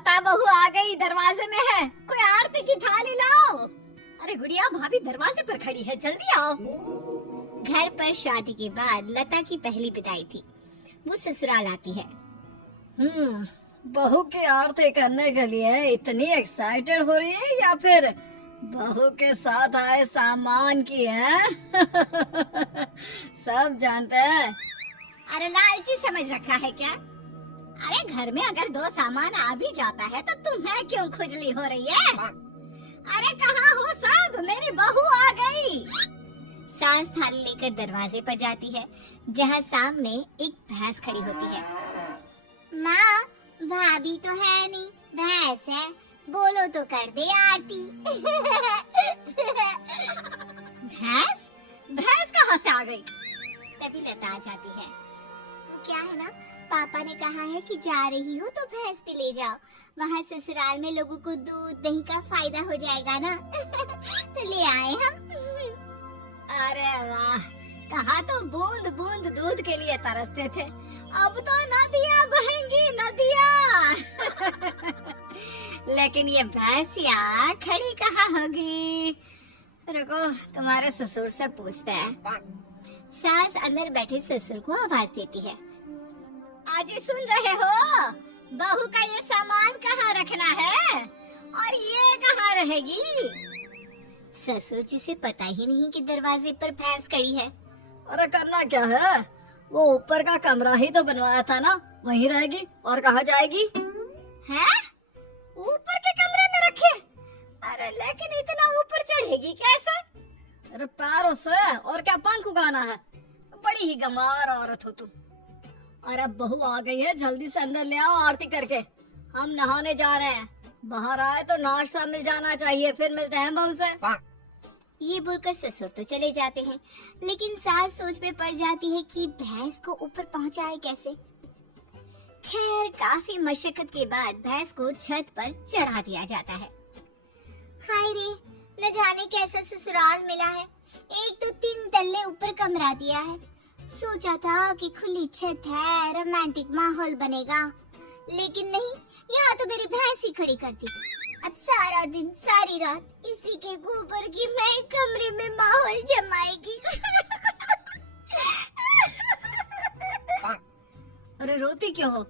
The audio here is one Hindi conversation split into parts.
बहू आ गई, दरवाजे में है। कोई आरती की थाली लाओ। अरे गुड़िया, भाभी दरवाजे पर खड़ी है, जल्दी आओ। घर पर शादी के बाद लता की पहली विदाई थी। वो ससुराल आती है। बहू की आरती करने के लिए इतनी एक्साइटेड हो रही है या फिर बहू के साथ आए सामान की है? सब जानते हैं। अरे लालची समझ रखा है क्या? अरे घर में अगर दो सामान आ भी जाता है तो तुम्हें क्यों खुजली हो रही है? अरे कहाँ हो सब? मेरी बहू आ गई। सास थाली लेकर दरवाजे पर जाती है, जहाँ सामने एक भैंस खड़ी होती है। माँ, भाभी तो है नहीं, भैंस है। बोलो तो कर दे आरती। भैंस? भैंस कहाँ से आ गई? तभी लता आ जाती है। क्या है ना, पापा ने कहा है कि जा रही हो तो भैंस पे ले जाओ, वहाँ ससुराल में लोगों को दूध दही का फायदा हो जाएगा ना। तो ले आए हम। अरे वाह, कहा तो बूंद बूंद दूध के लिए तरसते थे, अब तो नदियाँ बहेंगी, नदियाँ। लेकिन ये भैंसिया खड़ी कहाँ होगी? रुको, तुम्हारे ससुर से पूछते हैं। सास अंदर बैठे ससुर को आवाज देती है। आज ही सुन रहे हो? बहू का ये सामान कहाँ रखना है और ये कहाँ रहेगी? ससुर जी से पता ही नहीं कि दरवाजे पर भैंस खड़ी है। अरे करना क्या है, वो ऊपर का कमरा ही तो बनवाया था ना, वहीं रहेगी और कहाँ जाएगी? हैं? ऊपर के कमरे में रखे? अरे लेकिन इतना ऊपर चढ़ेगी कैसे? अरे पैरों से, और क्या पंख उगाना है? बड़ी ही गंवार औरत हो तुम। और अब बहू आ गई है, जल्दी से अंदर ले आओ आरती करके, हम नहाने जा रहे हैं। बाहर आए तो नाश्ता मिल जाना चाहिए, फिर मिलते हैं बहू से। ये बोलकर ससुर तो चले जाते हैं, लेकिन सास सोच में पड़ जाती है कि भैंस को ऊपर पहुंचाए कैसे। खैर काफी मशक्कत के बाद भैंस को छत पर चढ़ा दिया जाता है। हाय रे, न जाने कैसा ससुराल मिला है, एक तो 3 तल्ले ऊपर कमरा दिया है। सोचा था कि खुली छत है, रोमांटिक माहौल बनेगा, लेकिन नहीं, यहाँ तो मेरी भैंस ही खड़ी कर दी। अब सारा दिन सारी रात इसी के गोबर की मैं कमरे में माहौल जमाएगी। अरे रोती क्यों हो?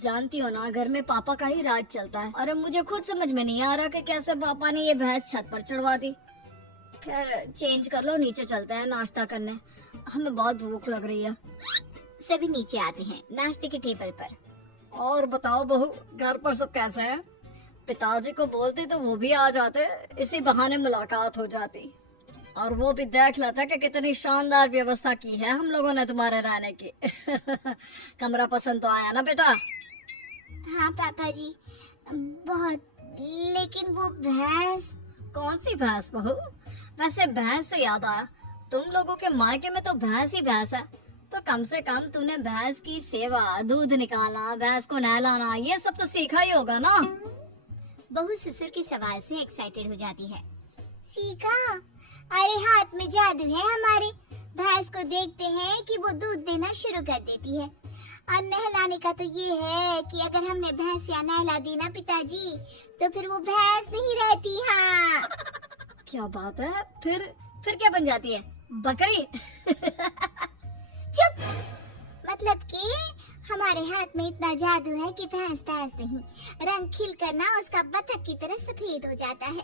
जानती हो ना, घर में पापा का ही राज चलता है। अरे मुझे खुद समझ में नहीं आ रहा कि कैसे पापा ने ये भैंस छत पर चढ़वा दी। खैर चेंज कर लो, नीचे चलते हैं नाश्ता करने, हमें बहुत भूख लग रही है। सभी नीचे आते हैं नाश्ते के टेबल पर। और बताओ बहू, घर पर सब कैसे हैं? पिताजी को बोलते तो वो भी आ जाते, इसी बहाने मुलाकात हो जाती, और वो भी देख लेता कि कितनी शानदार व्यवस्था की है हम लोगों ने तुम्हारे रहने की। कमरा पसंद तो आया ना बेटा? हाँ पापा जी, बहुत। लेकिन वो भैंस? कौन सी भैंस बहू? वैसे भैंस से याद आया, तुम लोगों के मायके में तो भैंस ही भैंस है, तो कम से कम तूने भैंस की सेवा, दूध निकालना, भैंस को नहलाना, ये सब तो सीखा ही होगा ना? बहू ससुर के सवाल से एक्साइटेड हो जाती है। सीखा? अरे हाथ में जादू है हमारे। भैंस को देखते हैं कि वो दूध देना शुरू कर देती है, और नहलाने का तो ये है कि अगर हमने भैंस या नहला दी ना पिताजी, तो फिर वो भैंस नहीं रहती। हाँ क्या बात है, फिर क्या बन जाती है? बकरी? चुप, मतलब कि हमारे हाथ में इतना जादू है कि भैंस भैंस नहीं, रंग खिल कर ना उसका बतख की तरह सफेद हो जाता है।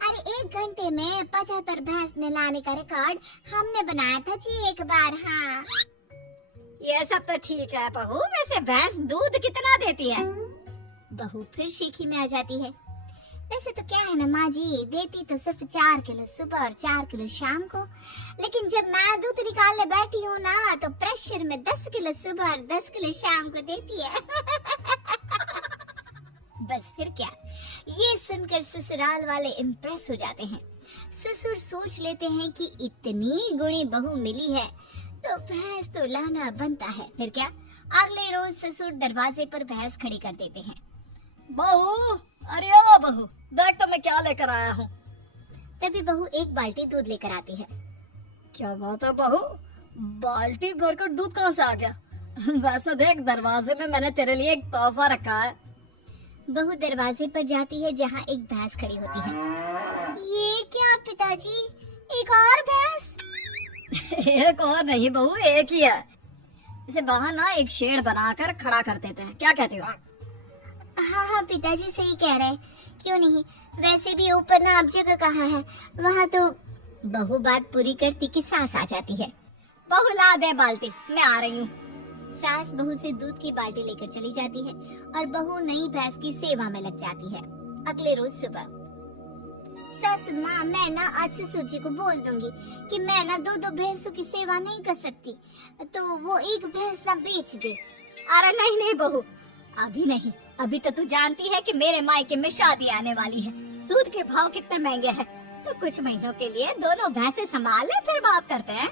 अरे 1 घंटे में 75 भैंस नहलाने का रिकॉर्ड हमने बनाया था जी एक बार। हाँ ये सब तो ठीक है बहू, वैसे भैंस दूध कितना देती है? बहू फिर शीखी में आ जाती है। वैसे तो क्या है ना माँ जी, देती तो सिर्फ 4 किलो सुबह और 4 किलो शाम को, लेकिन जब मैं दूध निकालने बैठी हूँ ना, तो प्रेशर में 10 किलो सुबह और 10 किलो शाम को देती है। बस फिर क्या, ये सुनकर ससुराल वाले इम्प्रेस हो जाते हैं। ससुर सोच लेते हैं कि इतनी गुणी बहू मिली है तो भैंस तो लाना बनता है। फिर क्या, अगले रोज ससुर दरवाजे पर भैंस खड़ी कर देते हैं। बहू, अरे ओ बहू, देख तो मैं क्या लेकर आया हूँ। तभी बहू एक बाल्टी दूध लेकर आती है। क्या बात है बहू, बाल्टी भरकर दूध कहाँ से आ गया? वैसे देख, दरवाजे में मैंने तेरे लिए एक तोहफा रखा है। बहू दरवाजे पर जाती है जहाँ एक भैंस खड़ी होती है। ये क्या पिताजी, एक और भैंस? एक और नहीं बहू, एक ही है। इसे बाहर ना एक शेड बनाकर खड़ा कर देते हैं, क्या कहते हो? हाँ हाँ पिताजी सही कह रहे हैं, क्यों नहीं। वैसे भी ऊपर ना अब जगह कहाँ है, वहाँ तो। बहू बात पूरी करती कि सास आ जाती है। बहू ला दे बाल्टी, मैं आ रही हूँ। सास बहू से दूध की बाल्टी लेकर चली जाती है और बहू नई भैंस की सेवा में लग जाती है। अगले रोज सुबह, सासू माँ मैं ना आज से सूची को बोल दूंगी कि मैं ना दो दो भैंसों की सेवा नहीं कर सकती, तो वो एक भैंस ना बेच दे। अरे नहीं नहीं बहू, अभी नहीं। अभी तो तू जानती है कि मेरे मायके में शादी आने वाली है, दूध के भाव कितने महंगे हैं। तो कुछ महीनों के लिए दोनों भैंसे संभाल ले, फिर बात करते हैं।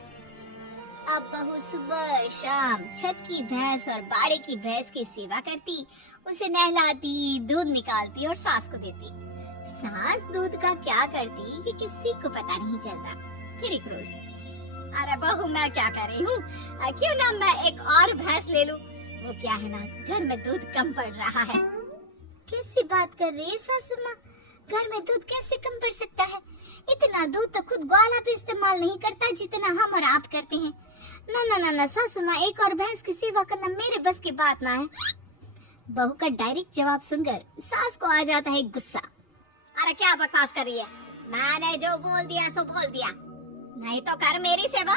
अब बहू सुबह शाम छत की भैंस और बाड़े की भैंस की सेवा करती, उसे नहलाती, दूध निकालती और सास को देती। सास दूध का क्या करती ये किसी को पता नहीं चलता। फिर एक रोज, अरे बहू मैं क्या कर रही हूँ, क्यों ना मैं एक और भैंस ले लूँ। वो क्या है ना, घर में दूध कम पड़ रहा है। कैसी बात कर रही है सासू माँ, घर में दूध कैसे कम पड़ सकता है? इतना दूध तो खुद ग्वाला भी इस्तेमाल नहीं करता जितना हम और आप करते हैं। ना ना ना ना सासू माँ, एक और भैंस की सेवा करना मेरे बस की बात ना है। बहू का डायरेक्ट जवाब सुनकर सास को आ जाता है गुस्सा। अरे क्या बकवास कर रही है, मैंने जो बोल दिया सो बोल दिया, नहीं तो कर मेरी सेवा।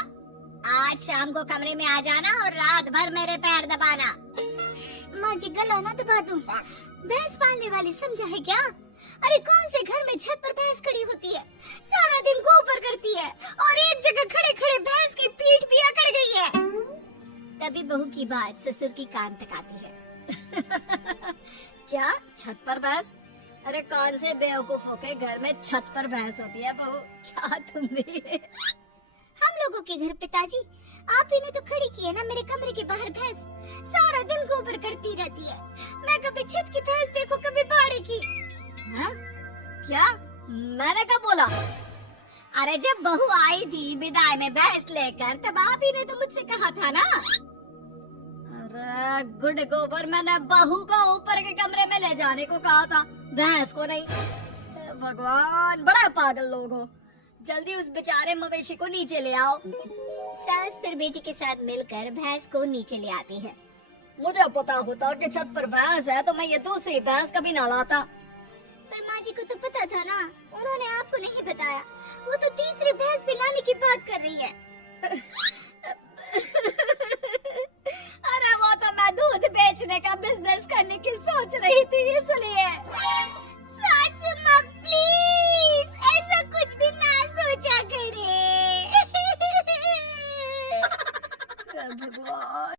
आज शाम को कमरे में आ जाना और रात भर मेरे पैर दबाना। माँ जी गला ना दबा दूं, भैंस पालने वाली समझा है क्या? अरे कौन से घर में छत पर भैंस खड़ी होती है, सारा दिन गोबर करती है और एक जगह खड़े खड़े भैंस की पीठ भी अकड़ गई है। तभी बहू की बात ससुर की कान तक आती है। क्या छत पर भैंस? अरे कौन से बेवकूफों के घर में छत पर भैंस होती है बहू, क्या तुम भी? हम लोगों के घर पिताजी, आप ही ने तो खड़ी की है ना मेरे कमरे के बाहर भैंस, सारा दिन गोबर करती रहती है। मैं कभी छत की भैंस देखो, कभी बाड़े की। हाँ? क्या मैंने कब बोला? अरे जब बहू आई थी विदाई में भैंस लेकर, तब आप ही ने तो मुझसे कहा था ना। अरे गुड गोबर, मैंने बहू को ऊपर के कमरे में ले जाने को कहा था, भैंस को नहीं। भगवान, बड़ा पागल लोग हो। जल्दी उस बेचारे मवेशी को नीचे ले आओ। सास फिर बेटी के साथ मिलकर भैंस को नीचे ले आती है। मुझे पता होता कि छत पर भैंस है तो मैं ये दूसरी भैंस कभी ना लाता। पर माँ जी को तो पता था ना, उन्होंने आपको नहीं बताया। वो तो तीसरी भैंस भी लाने की बात कर रही है। अरे वो तो मैं दूध बेचने का बिजनेस करने की सोच रही थी, इसलिए। सासू माँ प्लीज ऐसा कुछ भी ना सोचा करे। भगवान।